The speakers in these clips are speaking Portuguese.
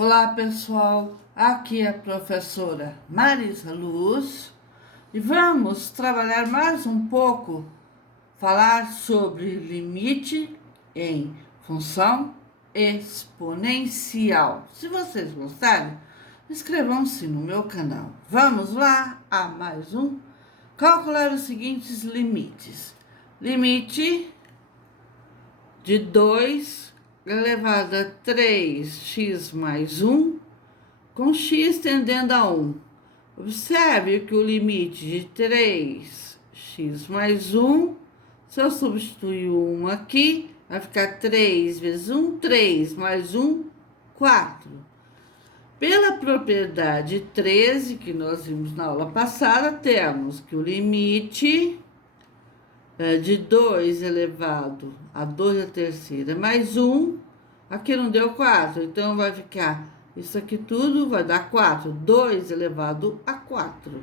Olá pessoal, aqui é a professora Marisa Luz e vamos trabalhar mais um pouco, falar sobre limite em função exponencial. Se vocês gostarem, inscrevam-se no meu canal. Vamos lá a mais um. Calcular os seguintes limites. Limite de 2 elevado a 3x mais 1, com x tendendo a 1. Observe que o limite de 3x mais 1, se eu substituir o 1 aqui, vai ficar 3 vezes 1, 3, mais 1, 4. Pela propriedade 13, que nós vimos na aula passada, temos que o limite de 2 elevado a 2 à terceira mais 1, aqui não deu 4, então vai ficar, isso aqui tudo vai dar 4, 2 elevado a 4.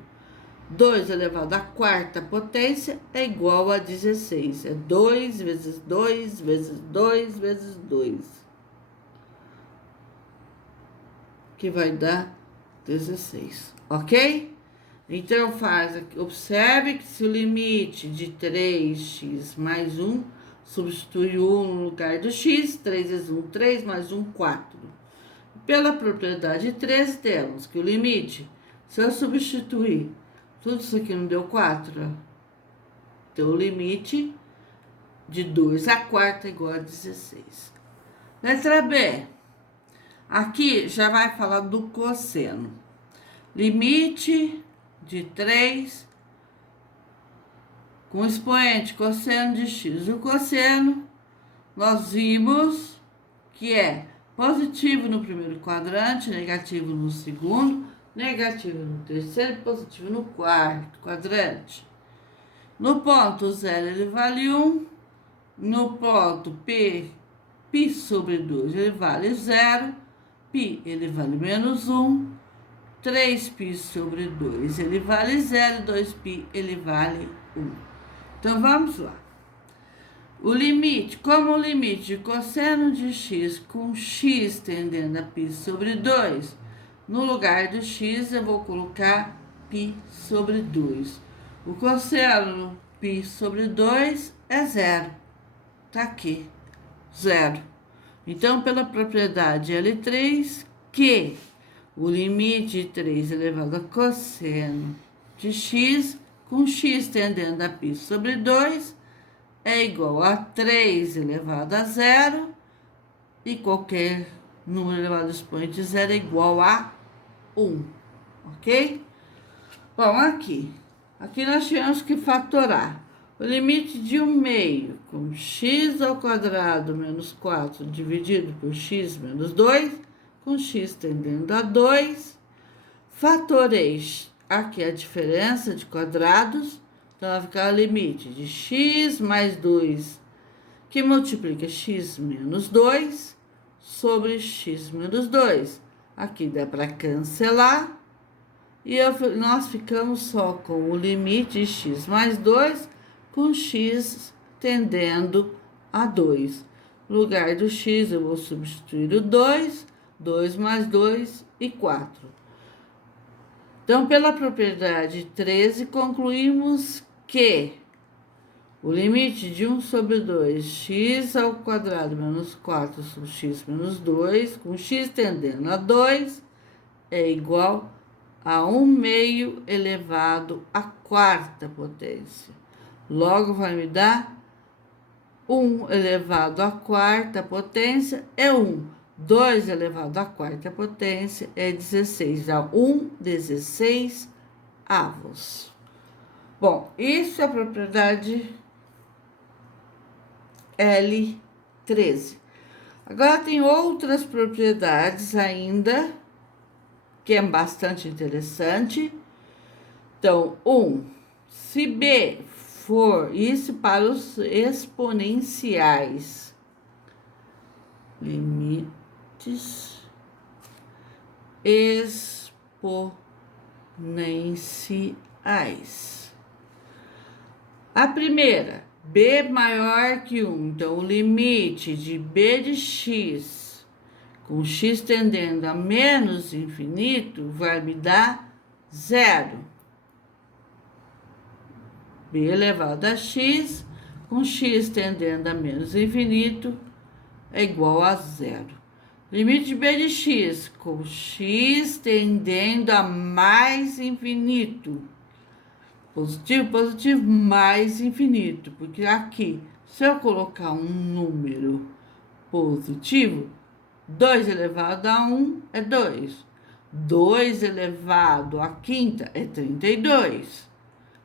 2 elevado à quarta potência é igual a 16, é 2 vezes 2 vezes 2 vezes 2, que vai dar 16, ok? Então, observe que se o limite de 3x mais 1, substitui o 1 no lugar do x, 3 vezes 1, 3, mais 1, 4. Pela propriedade 13, temos que o limite, se eu substituir, tudo isso aqui não deu 4, então o limite de 2 à quarta é igual a 16. Letra B, aqui já vai falar do cosseno. Limite de 3 com expoente cosseno de x. O cosseno, nós vimos que é positivo no primeiro quadrante, negativo no segundo, negativo no terceiro e positivo no quarto quadrante. No ponto 0 ele vale 1, no ponto π sobre 2 ele vale 0, π ele vale menos 1, 3π sobre 2, ele vale 0, 2π, ele vale 1. Então, vamos lá. O limite, como o limite de cosseno de x com x tendendo a π sobre 2, no lugar do x eu vou colocar π sobre 2. O cosseno π sobre 2 é 0. Tá aqui, 0. Então, pela propriedade L3, que o limite de 3 elevado a cosseno de x com x tendendo a π sobre 2 é igual a 3 elevado a 0 e qualquer número elevado a expoente zero é igual a 1, ok? Bom, aqui nós temos que fatorar. O limite de 1 meio com x ao quadrado menos 4 dividido por x menos 2, com x tendendo a 2, fatorei aqui a diferença de quadrados, então vai ficar o limite de x mais 2, que multiplica x menos 2, sobre x menos 2. Aqui dá para cancelar, e nós ficamos só com o limite de x mais 2, com x tendendo a 2. No lugar do x eu vou substituir o 2, 2 mais 2 e 4. Então, pela propriedade 13, concluímos que o limite de 1 sobre 2, x ao quadrado menos 4 sobre x menos 2, com x tendendo a 2, é igual a 1 meio elevado à quarta potência. Logo, vai me dar 1 elevado à quarta potência é 1. 2 elevado à quarta potência é 16. Dá 1/16 avos. Bom, isso é a propriedade L13. Agora, tem outras propriedades ainda, que é bastante interessante. Então, se B for, isso para os exponenciais, limites exponenciais. A primeira, b maior que 1, então o limite de b de x com x tendendo a menos infinito, vai me dar 0. b elevado a x, com x tendendo a menos infinito, é igual a 0. Limite de b de x, com x tendendo a mais infinito. Positivo, positivo, mais infinito. Porque aqui, se eu colocar um número positivo, 2 elevado a 1 é 2. 2 elevado a quinta é 32.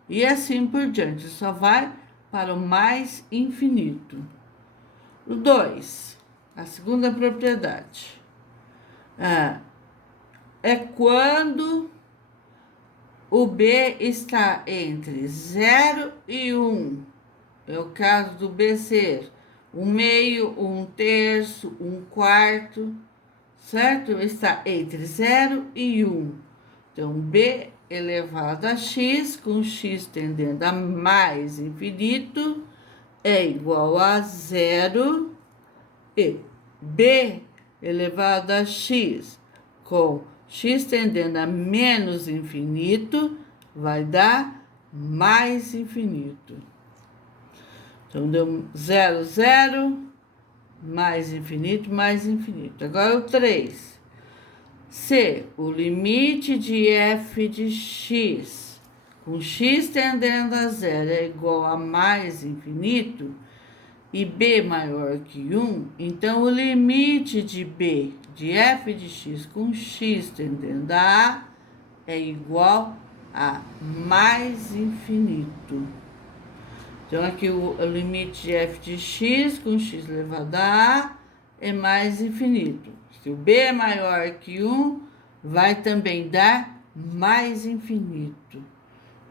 E assim por diante, só vai para o mais infinito. O 2, a segunda propriedade, é quando o b está entre 0 e 1. É o caso do b ser 1/2, 1/3, 1/4, certo? Está entre 0 e 1. Então, b elevado a x, com x tendendo a mais infinito, é igual a 0. E b elevado a x, com x tendendo a menos infinito, vai dar mais infinito. Então, deu 0, 0, mais infinito, mais infinito. Agora o 3. Se o limite de f de x, com x tendendo a 0, é igual a mais infinito, e b maior que 1, então o limite de b de f de x com x tendendo a A é igual a mais infinito. Então, aqui o limite de f de x com x elevado a A é mais infinito. Se o b é maior que 1, vai também dar mais infinito.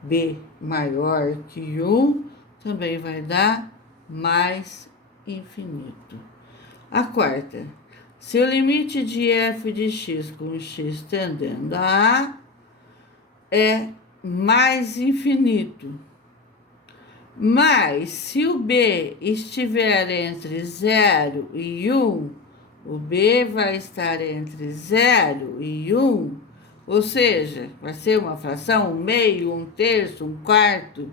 B maior que 1 também vai dar mais infinito. A quarta, se o limite de f de x com x tendendo a A é mais infinito, mas se o b estiver entre 0 e 1, o b vai estar entre 0 e 1, ou seja, vai ser uma fração, 1/2, 1/3, 1/4.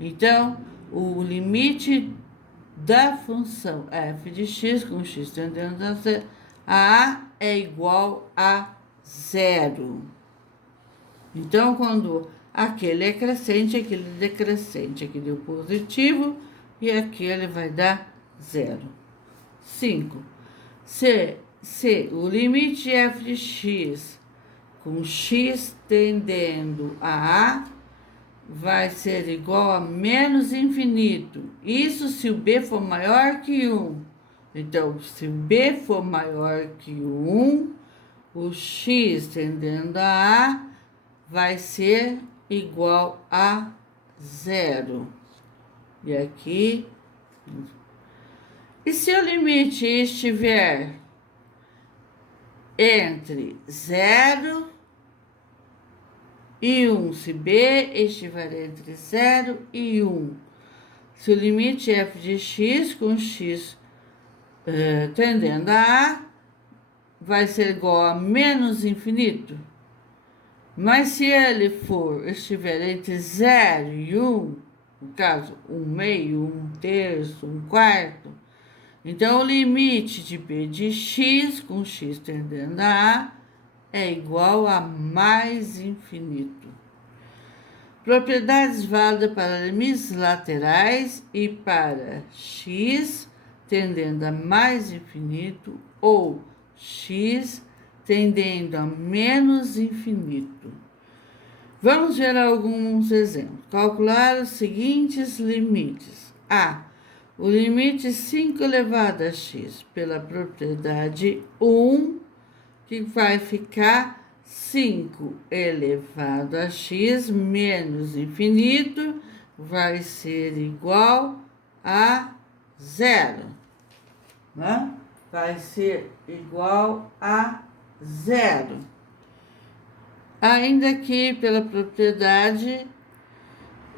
Então, o limite da função f de x com x tendendo a A é igual a 0. Então, quando aquele é crescente, aquele é decrescente, aquele é o positivo e aquele vai dar 0. 5. Se o limite de f de x com x tendendo a A vai ser igual a menos infinito. Isso se o b for maior que 1. Então, se o b for maior que 1, o x tendendo a A vai ser igual a 0. E aqui... E se o limite estiver entre 0 e 1, se b estiver entre 0 e 1, se o limite f de x com x tendendo a A vai ser igual a menos infinito, mas se ele estiver entre 0 e 1, no caso 1/2, 1/3, 1/4, então o limite de b de x com x tendendo a A é igual a mais infinito. Propriedades válidas para limites laterais e para x tendendo a mais infinito ou x tendendo a menos infinito. Vamos ver alguns exemplos. Calcular os seguintes limites. A. O limite 5 elevado a x pela propriedade 1, que vai ficar 5 elevado a x menos infinito, vai ser igual a 0. Né? Vai ser igual a 0. Ainda que pela propriedade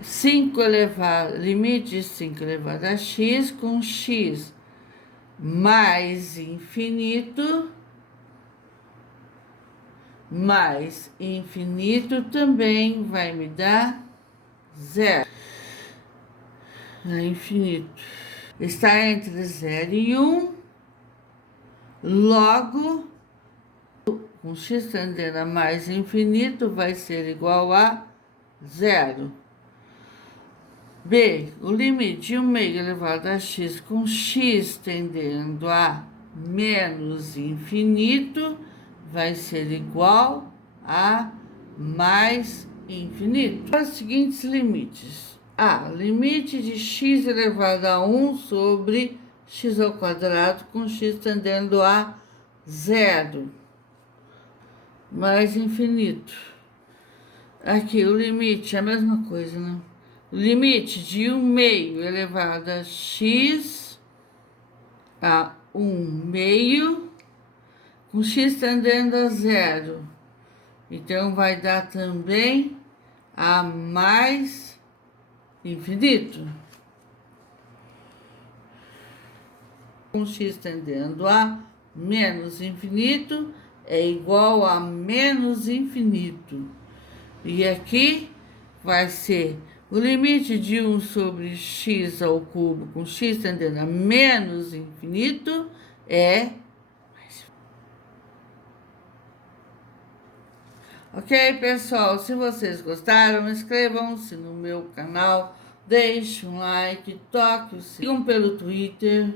5 elevado, limite de 5 elevado a x com x mais infinito mais infinito também vai me dar zero. É infinito. Está entre 0 e 1, logo, com x tendendo a mais infinito vai ser igual a zero. B, o limite de 1 meio elevado a x com x tendendo a menos infinito vai ser igual a mais infinito. Os seguintes limites. A, limite de x elevado a 1 sobre x ao quadrado com x tendendo a zero, mais infinito. Aqui o limite é a mesma coisa, né? O limite de 1 meio elevado a x a 1 meio com x tendendo a zero. Então, vai dar também a mais infinito. Com x tendendo a menos infinito é igual a menos infinito. E aqui vai ser o limite de 1 sobre x ao cubo com x tendendo a menos infinito é... Ok, pessoal? Se vocês gostaram, inscrevam-se no meu canal, deixem um like, toque o sininho, sigam pelo Twitter.